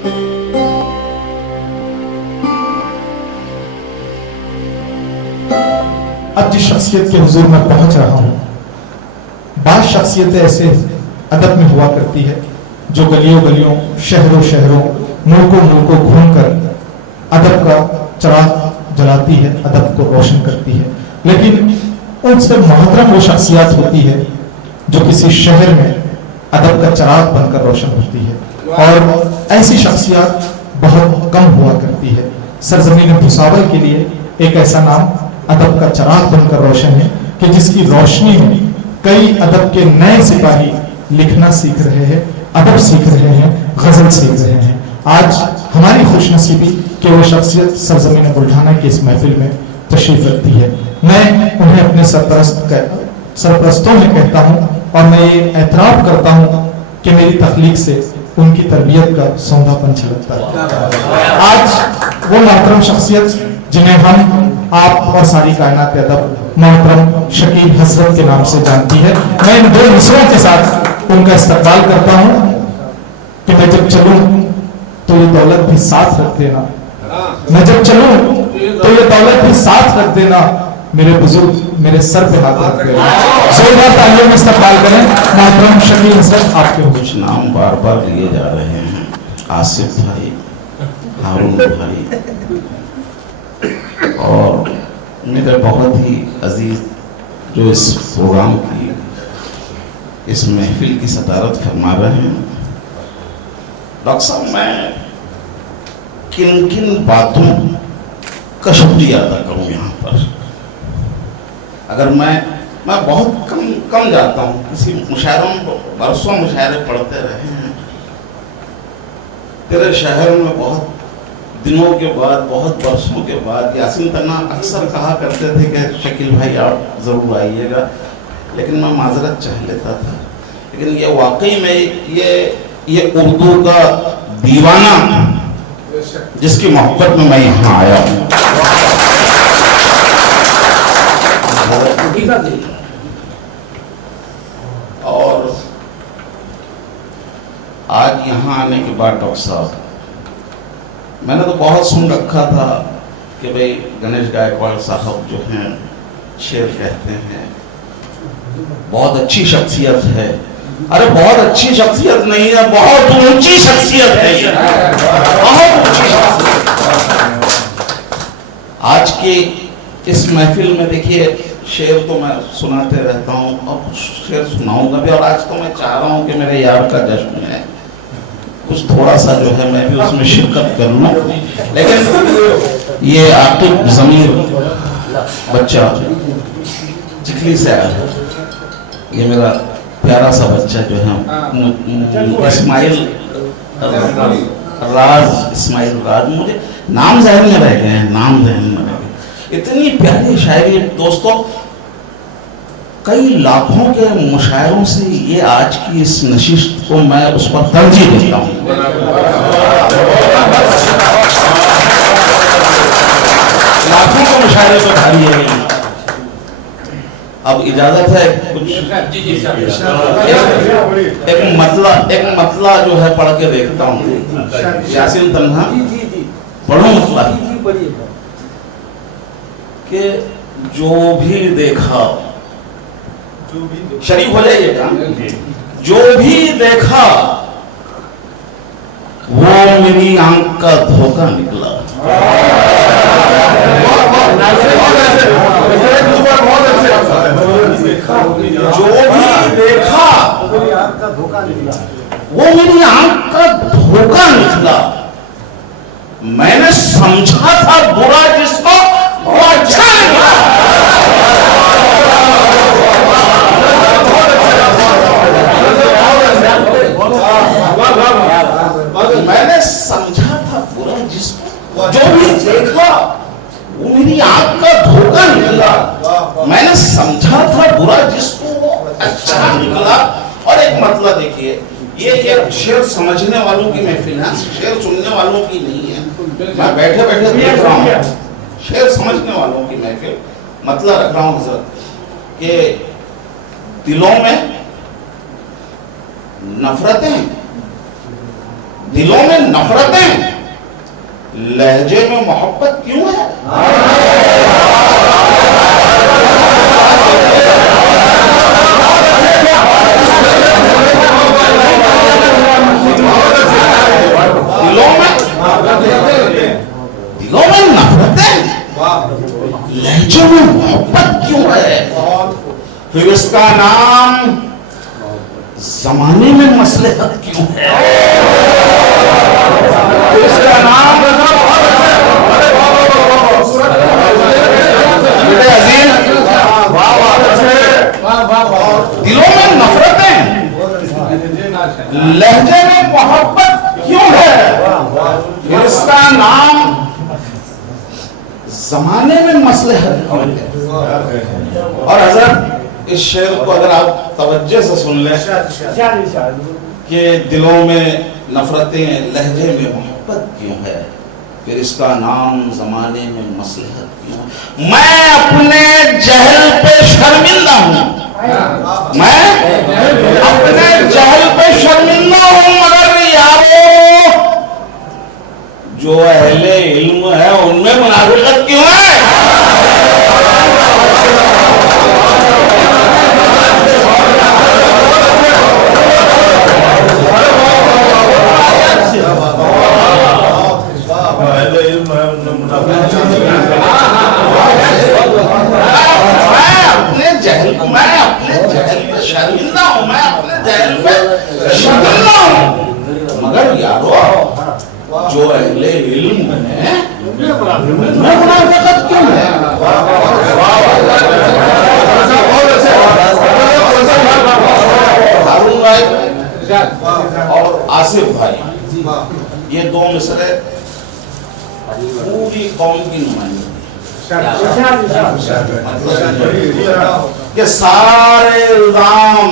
अब जिस शख्सियत के हुजूर में पहुंच रहा हूं, बात शख्सियतें ऐसे अदब में हुआ करती है जो गलियों गलियों, शहरों शहरों, मुल्कों मुल्कों घूमकर अदब का चिराग जलाती है, अदब को रोशन करती है। लेकिन उनसे मोहतरम वो शख्सियत होती है जो किसी शहर में अदब का चिराग बनकर रोशन होती है, और ऐसी शख्सियत बहुत कम हुआ करती है। सरजमीन भुसावल के लिए एक ऐसा नाम अदब का चिराग बनकर रोशन है कि जिसकी रोशनी में कई अदब के नए सिपाही लिखना सीख रहे हैं, अदब सीख रहे हैं, गजल सीख रहे हैं। आज हमारी खुशनसीबी कि वो शख्सियत सरजमीन बुल्ढाना की इस महफिल में तशरीफ रखती है। मैं उन्हें अपने सरप्रस्तों में कहता हूँ और मैं ये एतराफ़ करता हूँ कि मेरी तख्लीक से उनकी तरबियत का सौंधापन छलकता है। आज वो मोहतरम शख्सियत जिन्हें हम, आप और सारी कायनात अदब मोहतरम शकील हसरत के नाम से जानती है, मैं इन दो मिसरों के साथ उनका इस्तकबाल करता हूँ कि मैं जब चलूं तो ये दौलत भी साथ रख देना, मैं जब चलूं तो ये दौलत भी साथ रख देना, मेरे बुजुर्ग मेरे सर पे हाथ रख देना। जोरदार तालियों में इस्तकबाल करें मोहतरम शकील हसरत आपके। कुछ नाम बार बार लिए जा रहे हैं, आसिफ भाई, हारून भाई, और मेरे बहुत ही अजीज जो इस प्रोग्राम की, इस महफिल की सदारत फरमा रहे हैं। डॉक्टर साहब, मैं किन किन बातों का शुक्रिया अदा करूं यहाँ पर। अगर मैं बहुत कम जाता हूँ, किसी मुशायरों में बरसों मुशायरे पढ़ते रहे हैं। तेरे शहर में बहुत दिनों के बाद, बहुत बरसों के बाद यासीन तन्हा अक्सर कहा करते थे कि शकील भाई आप ज़रूर आइएगा, लेकिन मैं माजरत चाह लेता था। लेकिन ये वाकई में ये उर्दू का दीवाना जिसकी मोहब्बत में मैं यहाँ आया हूँ। और आज यहाँ आने के बाद डॉक्टर साहब, मैंने तो बहुत सुन रखा था कि भाई गणेश गायकवाड़ साहब जो हैं शेर कहते हैं, बहुत अच्छी शख्सियत है। अरे बहुत अच्छी शख्सियत नहीं है, बहुत ऊंची शख्सियत है ये, बहुत ऊंची शख्सियत। आज की इस महफिल में देखिए, शेर तो मैं सुनाते रहता हूँ और कुछ शेर सुनाऊंगा भी, और आज तो मैं चाह रहा हूँ कि मेरे यार का जश्न है, कुछ थोड़ा सा जो है मैं भी उसमें शिरकत कर लूँ। लेकिन ये आकिब ज़मीर बच्चा चिखली से आया है, ये मेरा प्यारा सा बच्चा जो है इस्माइल राज, मुझे नाम ज़हन में रह गए हैं, नाम ज़हन में रह गए। इतनी प्यारी शायरी दोस्तों, कई लाखों के मुशायरों से ये आज की इस नशिस्त को मैं उस पर तरजीह देता हूँ। लाखों के मुशायरे तो भारी है। अब इजाजत है कुछ एक मतला जो है पढ़ के देखता हूँ। यासीन तन्हा पढ़ो मतला कि जो भी देखा, शरीफ हो जाइएगा, जो भी देखा वो मेरी आंख का धोखा निकला। जो भी देखा वो मेरी आंख का धोखा निकला। मैंने समझा था बुरा जिसको वो अच्छा निकला। मैंने समझा था बुरा जिसको, जो भी देखा वो मेरी आंख का धोखा निकला। मैंने समझा था बुरा जिसको वो अच्छा निकला। और एक मतलब देखिए, ये एक शेर समझने वालों की महफिल है, शेर सुनने वालों की नहीं है। मैं बैठे बैठे देख रहा हूँ, शेर समझने वालों की महफिल। मतलब रख रहा हूँ हजरत के दिलों में नफरतें दिलों में नफरतें, लहजे में मोहब्बत क्यों है? दिलों में नफरतें, लहजे में मोहब्बत क्यों है? फिर इसका नाम जमाने में मसलहत क्यों है? इसका नाम दिलों में नफरतें, लहजे में मोहब्बत क्यों है? फिर इसका नाम जमाने में मसलहत क्यों है? और हजरत इस शेर को अगर आप तवज्जो से सुन लें कि दिलों में नफरतें, लहजे में मोहब्बत क्यों है, फिर इसका नाम जमाने में मसलहत क्यों है? मैं अपने जहल पे शर्मिंदा हूँ, मैं अपने जहल पे शर्मिंदा हूँ, मगर यारो जो अहले इल्म है उनमें मुनाफिकत क्यों है? मैं अपने जहल पे शर्मिंदा हूँ, मैं अपने जहल पे शर्मिंदा हूँ, मगर यारो जो अहले इल्म है उनमें मुनाफिकत क्यों है? हारून भाई और आसिफ भाई, ये दो मिसरे पूरी कौम की नुमाइंदगी, ये सारे इल्जाम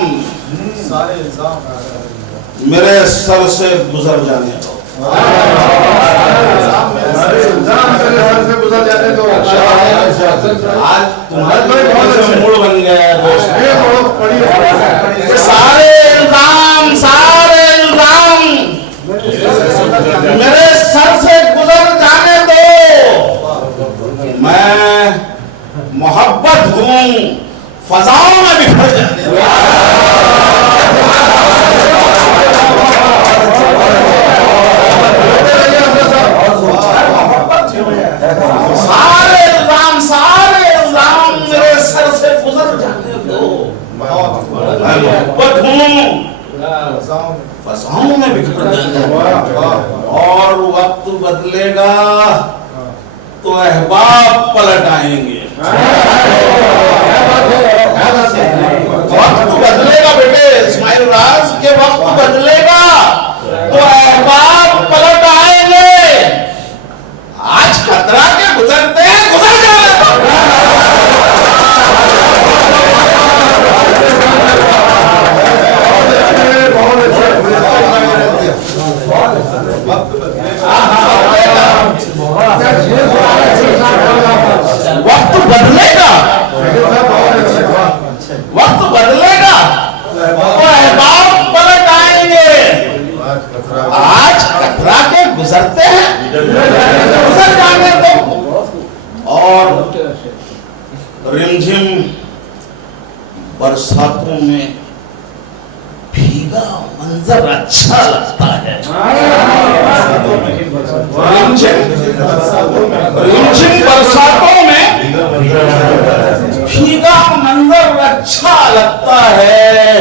मेरे सर से गुजर जाने दो, आज तुम्हारे मूड बन गया है दोस्त। सारे इल्जाम मेरे सर से गुजर जाने दो, मैं मोहब्बत हूँ फजाओं में बिखर जाने दो। सारे इल्जाम मेरे सर से गुजर जाने दो, मैं मोहब्बत हूँ फसाओं में बिखर जाएगा। और वक्त बदलेगा तो अहबाब पलट आएंगे, वक्त बदलेगा बेटे इस्माइल राज के, वक्त बदलेगा तो अहबाब पलट आएंगे। आज खतरा के गुजरते हैं, गुजर जाए। वक्त बदलेगा, वक्त बदलेगा तो अहबाब पलट आएंगे। आज कतरा के गुजरते हैं, गुजर जाने दो। और रिमझिम बरसातों में भीगा मंजर अच्छा लगता है, रिमझिम बरसातों में भीगा मंजर अच्छा लगता है।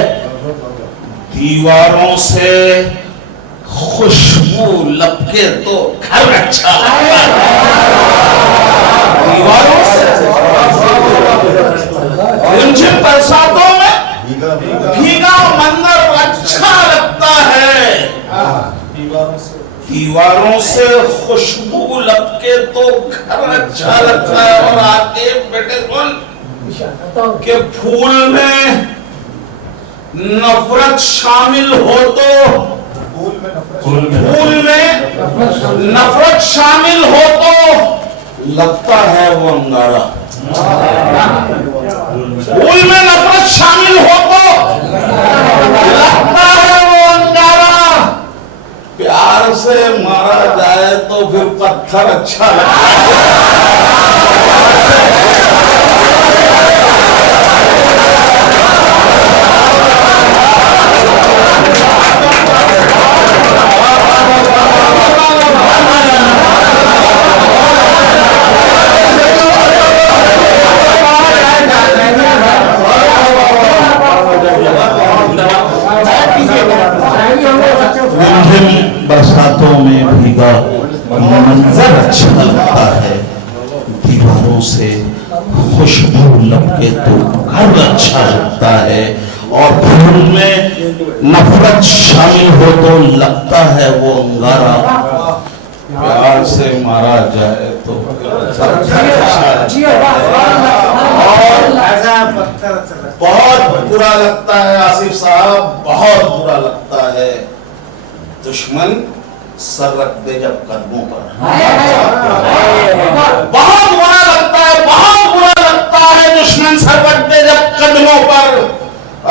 दीवारों से खुशबू लपके तो घर अच्छा लगता है, दीवारों से। रिमझिम बरसातों में भीगा मंजर अच्छा लगता है, दीवारों से खुशबू लपके तो घर अच्छा लगता है। और आके बेटे सुन के फूल में नफरत शामिल हो तो, फूल में नफरत शामिल हो तो लगता है वो अंगारा, फूल में नफरत शामिल हो तो लगता है वो अंगारा। प्यार प्यार से मारा जाए तो फिर पत्थर अच्छा बरसातों में भीगा मंजर अच्छा लगता है, दीवारों से खुशबू लपके तो घर अच्छा लगता है, और फूल में नफरत शामिल हो तो लगता है वो अंगारा। प्यार से मारा जाए तो बहुत बुरा लगता है आसिफ साहब, बहुत बुरा लगता है दुश्मन सर रख दे जब कदमों पर। बहुत बुरा लगता है, बहुत बुरा लगता है दुश्मन सर रख दे जब कदमों पर।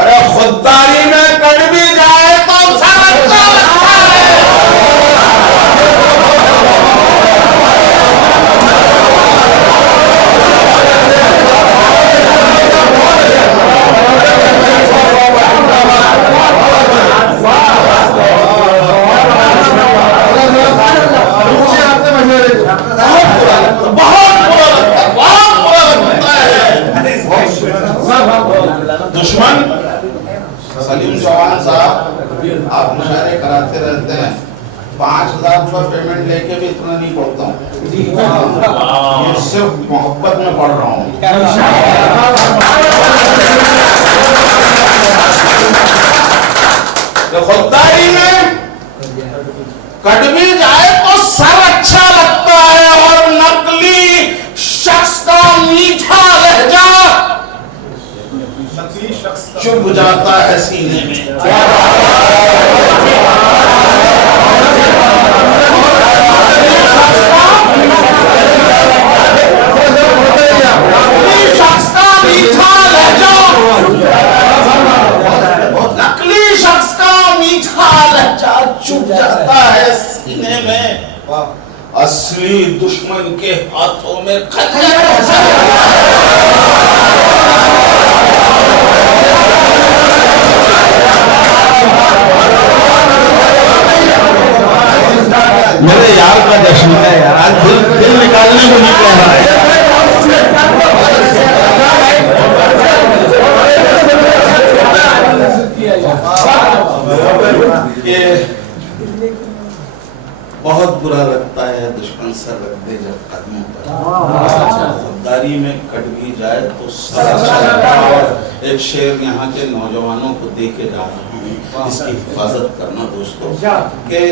अरे खुददारी में कट भी जाए तो सर अच्छा लगता है। दुश्मन सलीम चौहान साहब, आप मुशायरे कराते रहते हैं, 5,000 रुपये पेमेंट लेके भी इतना नहीं पढ़ता हूँ, ये सिर्फ मोहब्बत में पढ़ रहा हूँ। खुददारी में कट भी जाए तो सर अच्छा लगता है, और नकली शख्स का मीठा लहजा चुभ जाता है सीने में। शख्स का मीठा लहजा, नकली शख्स का मीठा लहजा चुभ जाता है सीने में, असली दुश्मन के हाथों में मेरे यार का जश्न है यार, दिल निकालने को नहीं कह रहा है। ये बहुत बुरा लगता है दुश्मन सर रख दे जब कदमों पर, खुददारी में कट भी जाए तो सर अच्छा लगता है। और एक शेर यहाँ के नौजवानों को दे के जा रहा हूँ, इसकी हिफाजत करना दोस्तों, के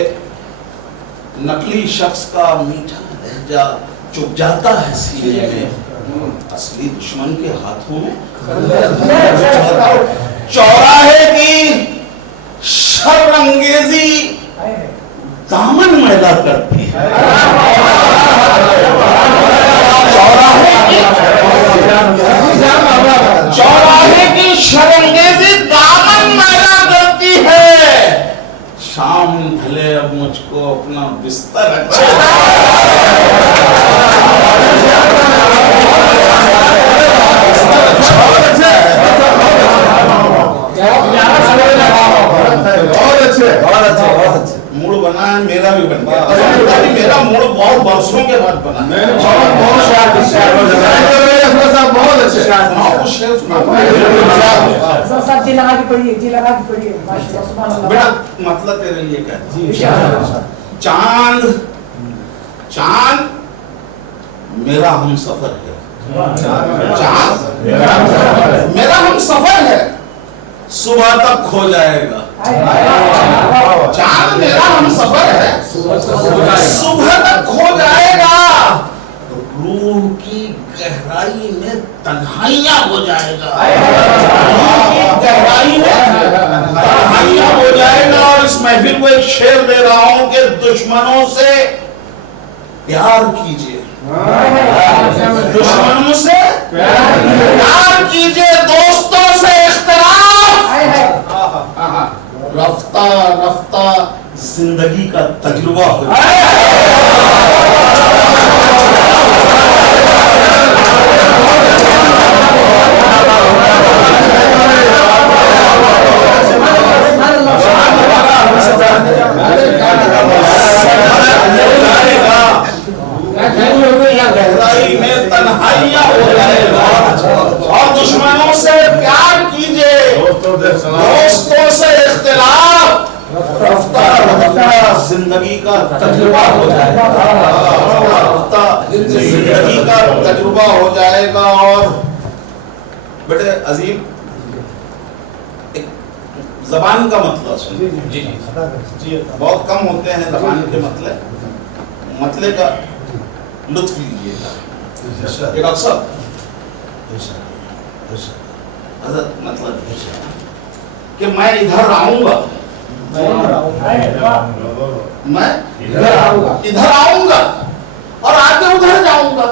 नकली शख्स का मीठा लहजा चुभ जाता है सीने में, असली दुश्मन के हाथों में चौराहे की शर्रंगेजी दामन मैला करती है। चौराहे की शर्रंगेजी दामन मैला करती है। शाम ढले अब मुझको अपना बिस्तर मूड बना है, मेरा भी बन गया। मेरा मूड बहुत बरसों के बाद बना। बहुत अच्छे बेटा, मतलब तेरे लिए क्या, चांद चांद मेरा हम सफर है, चांद मेरा हम सफर है, सुबह तक खो जाएगा। चांद मेरा हम सफर है, सुबह तक खो जाएगा। रूह की गहराई में तन्हाइयां हो जाएगा, गहराई में तन्हाइयां हो जाएगा। और इस महफिल को एक शेर दे रहा हूं कि दुश्मनों से प्यार कीजिए, दुश्मनों से प्यार कीजिए, दोस्तों से इख्तिलाफ रफ्ता रफ्ता जिंदगी का तजुर्बा हो गहराई में तन्हाइयां हो जाएगा और दुश्मनों से प्यार कीजिए, दोस्तों से इख्तिलाफ जिंदगी का तजुर्बा हो जाएगा, जिंदगी का तजुर्बा हो जाएगा। और बेटे अजीम, एक जबान का मतलब सुनिए, बहुत कम होते हैं जबान के मतले का लुत्फ लीजिएगा। एक अक्सर मतलब कि मैं इधर आऊंगा, मैं इधर आऊंगा और आगे उधर जाऊंगा,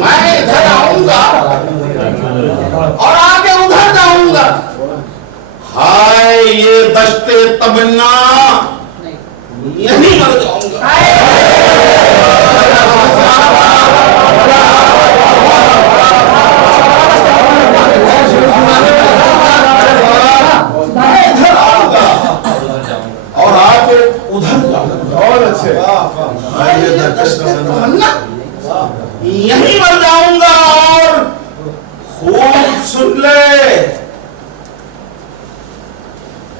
मैं इधर आऊंगा और आगे उधर जाऊंगा। हाय ये दश्ते तमन्ना, यहीं मर जाऊंगा। और आगे उधर जाऊंगा। और अच्छे यहीं मर जाऊंगा। और खूब सुन ले,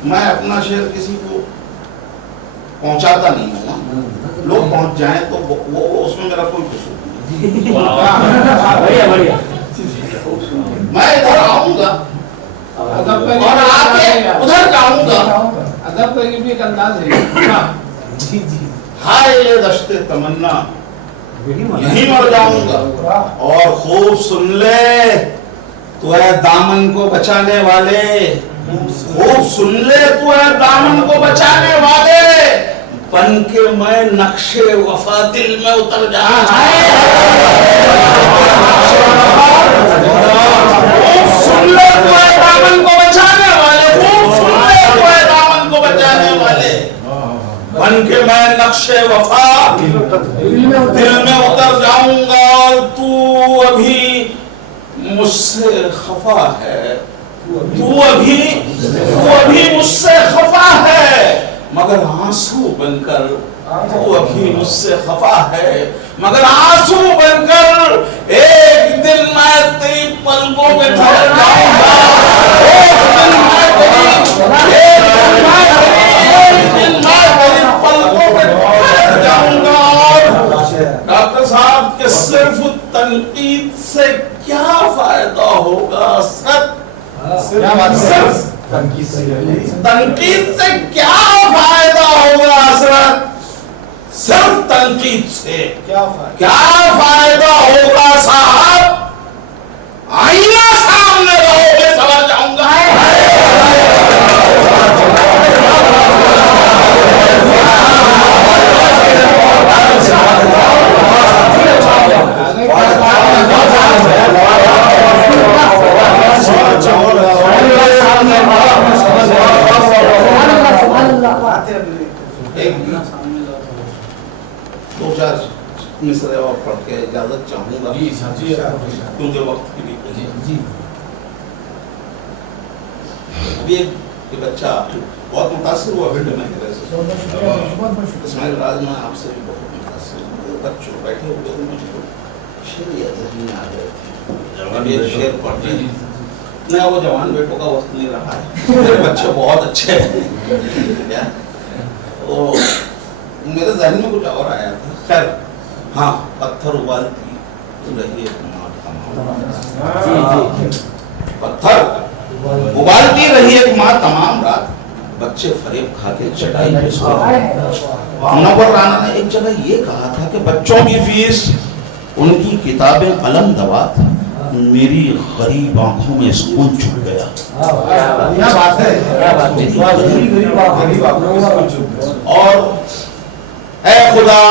मैं अपना शेर किसी को पहुंचाता नहीं हूँ, लोग पहुंच जाएं तो वो उसमें मेरा कोई कसूर नहीं। मैं इधर आऊंगा और आगे उधर जाऊंगा। अदब तो ये भी एक अंदाज है। हाय ये दश्ते तमन्ना, यहीं मर जाऊंगा। और खूब सुन ले, तू है दामन को बचाने वाले, खूब सुन ले, तू है दामन को बचाने वाले, बन के मैं नक्शे वफा दिल में उतर जाऊंगा। खूब सुन ले, तू है दामन को बचाने वाले, खूब सुन ले, तू है दामन को बचाने वाले, बन के मैं नक्शे वफा दिल में उतर जाऊंगा। और तू अभी मुझसे खफा है, तू अभी मुझसे खफा है, मगर आंसू बनकर तू अभी मुझसे खफा है, मगर आंसू बनकर एक दिन मैं तेरी पलकों में ठहर जाऊंगा। एक दिन मैं तेरी पलकों में ठहर जाऊंगा। डॉक्टर साहब के सिर्फ तनकीद से क्या फायदा होगा? सिर्फ तनकीद से क्या फायदा होगा हसरत? सिर्फ तनकीद से क्या फायदा होगा साहब? आईना सामने रहोगे समझ जाऊंगा। दो चार मिसरे और पढ़ के इजाजत चाहूंगा क्योंकि वक्त की भी अभी एक बच्चा बहुत मुतासिर हुआ वीडियो में इस्माइल राज में आपसे भी बहुत मुतासिर हुआ। बच्चों बैठे हुए थे, मुझे शेर जहन में आ गए थे। अब ये शेर पढ़ते नहीं, वो जवान बेटों का वक्त नहीं रहा है, मेरे बच्चे बहुत अच्छे हैं। तो मेरे जहन में कुछ और आया था। खैर हाँ, पत्थर उबालती रही एक माँ, पत्थर उबालती रही एक माँ तमाम रात, बच्चे फरेब खा के चटाई पे सो रहे। मुनव्वर राना ने एक जगह ये कहा था कि बच्चों की फीस, उनकी किताबें कलम दवा था, मेरी गरीब आंखों में सुकून छुप गया। और ऐ खुदा,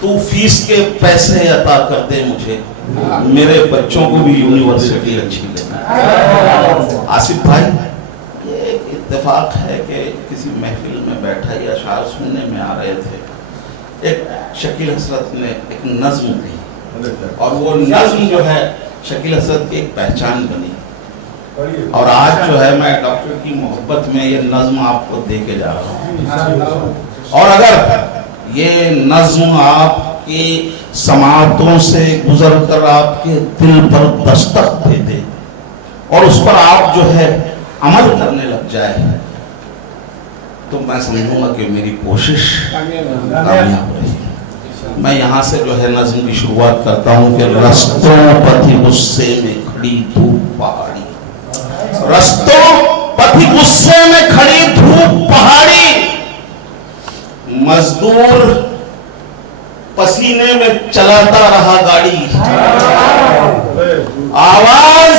तू फीस के पैसे अता कर दे मुझे, मेरे बच्चों को भी यूनिवर्सिटी अच्छी लगी। आसिफ भाई, ये एक इत्तेफाक है कि किसी महफिल में बैठा या शायर सुनने में आ रहे थे, एक शकील हसरत ने एक नज्म दी और वो नज्म जो है शकील हसरत की एक पहचान बनी। और आज जो है मैं डॉक्टर की मोहब्बत में ये नज्म आपको दे के जा रहा हूँ। और अगर ये नज्म आपकी समातों से गुजरकर आपके दिल पर दस्तक दे दे और उस पर आप जो है अमल करने लग जाए, तो मैं समझूंगा कि मेरी कोशिश कामयाब रही। मैं यहाँ से जो है नज्म की शुरुआत करता हूँ कि रस्तों पथि गुस्से में खड़ी धूप पहाड़ी, रस्तों पथि गुस्से में खड़ी धूप पहाड़ी, मजदूर पसीने में चलाता रहा गाड़ी, आवाज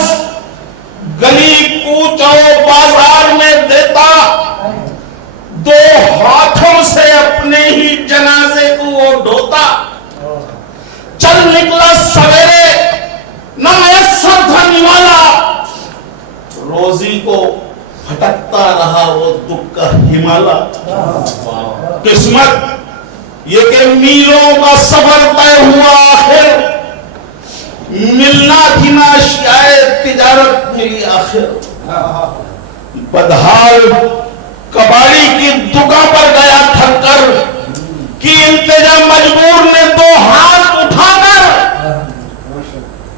गली कूचो बाजार में देता, दो हाथों से अपने ही जनाजे को वो ढोता, चल निकला सवेरे न मैसर था निवाला, रोजी को भटकता रहा वो दुख का हिमालय। किस्मत ये कि मीलों का सफर तय हुआ आखिर, मिलना थी ना शायद तिजारत मिली आखिर, बदहाल कबाड़ी की दुकान पर गया थककर, कि इंतजा मजबूर ने दो हाथ उठाकर,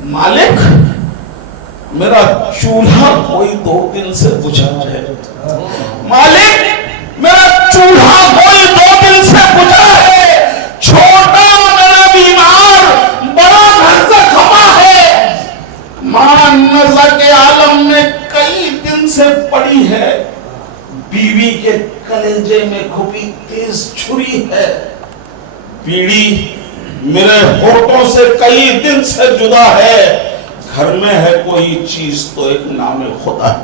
मालिक मेरा चूल्हा कोई 2 दिन से बुझा है, मालिक मेरा चूल्हा कोई 2 दिन से बुझा है, छोटा मेरा बीमार बड़ा घर से खपा है, मां नजर के आलम में कई दिन से पड़ी है, बीवी के कलेजे में खुपी तेज छुरी है, पीड़ी मेरे होठों से कई दिन से जुदा है, घर में है कोई चीज तो एक नाम खुदा है।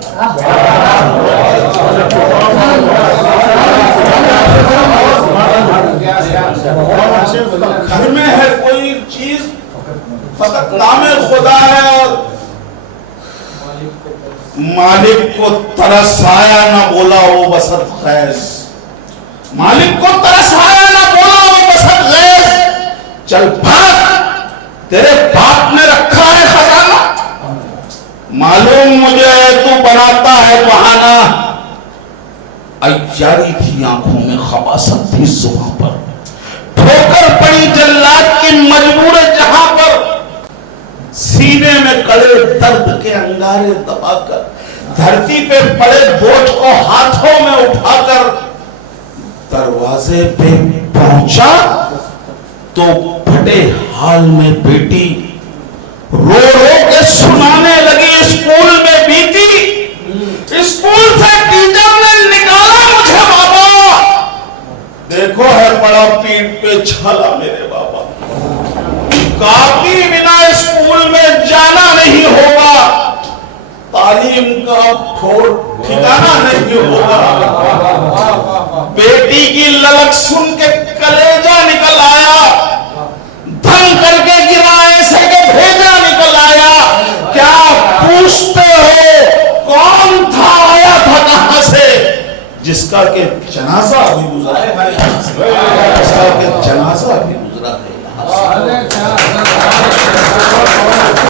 घर में है कोई चीज फकत नाम खुदा है, और मालिक को तरस आया ना बोला वो बसत खैज, मालिक को तरस आया ना बोला वो बसत खैज, चल भाग तेरे बाप ने रखा है खजाना, मालूम मुझे तू बनाता है बहाना, अय्यारी थी आंखों में खबासत थी जुबान पर, ठोकर पड़ी जल्लाद की मजबूर जहां पर, सीने में कड़े दर्द के अंगारे दबाकर, धरती पे पड़े बोझ को हाथों में उठाकर, दरवाजे पे पहुंचा तो फटे हाल में बेटी रो रो के सुनाने लगी स्कूल में बीती, स्कूल से टीचर ने निकाला मुझे बाबा, देखो है बड़ा पीठ पे छाला मेरे बाबा, काफी बिना स्कूल में जाना नहीं होगा, तालीम का ठिकाना नहीं होगा, बेटी की ललक सुन के कलेजा निकल आया, धम करके गिरा ऐसे के भेजा निकल आया, क्या पूछते हो कौन था आया था कहां से, जिसका के जनाजा अभी गुजरा है, जिसका के जनाजा अभी गुजरा है।